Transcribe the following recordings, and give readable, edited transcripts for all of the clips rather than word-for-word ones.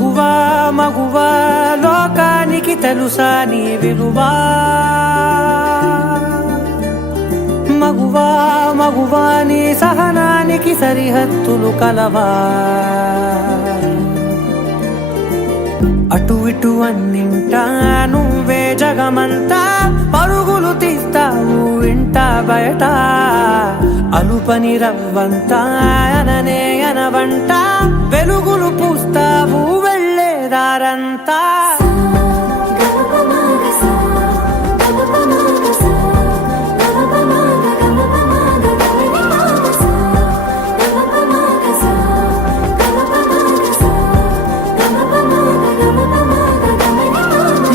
మగువా మగువా లోకానికి తెలుసా నీ విలువా మగువా మగువా నీ సహనానికి సరిహద్దులు కలవా అటు ఇటు అన్నింటా నువ్వే జగమంతా పరుగులు తీస్తావు ఇంట బయట అలుపని రవ్వంతా అననే అనవంట వెలుగులు పూస్తావు వెళ్ళేదారంతా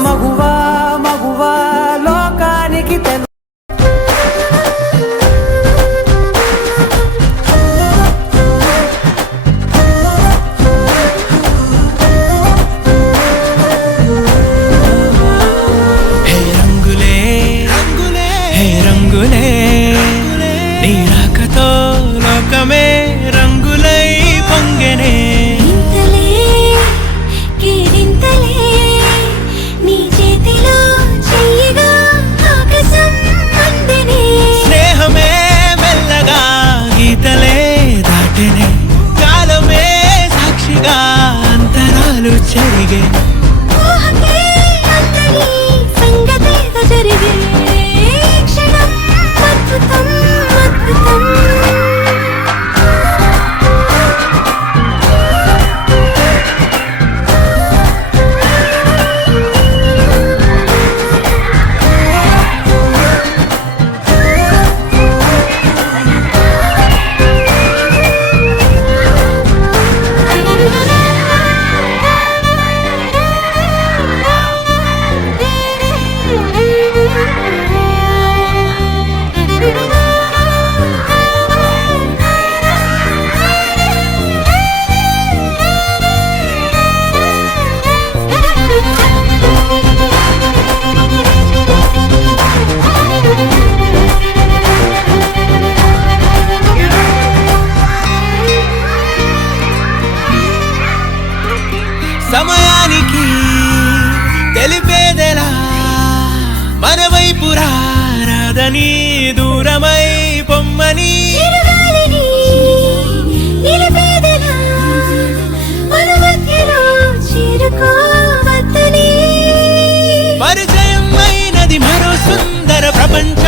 మగువా మగువా లోకానికి తెలుసు నీ రాకతో లోకమే రంగులై పొంగెనే నీ చేతిలో చెయ్యగా ఆకాశం అందెనే స్నేహమే మెల్లగా గీతలే దాటెనే కాలమే సాక్షిగా అంతరాలు చెరిగే ఊహకే అంతని సంగతేదో జరిగే క్షణం అద్భుతం అద్భుతం సమయానికి తెలిపేదెలా మన వైపు రాదని దూరమై పొమ్మని చిరుగాలిని నిలిపేదెలా మన మధ్యలో చేరుకోవద్దని పరిచయం అయినది మరో సుందర ప్రపంచం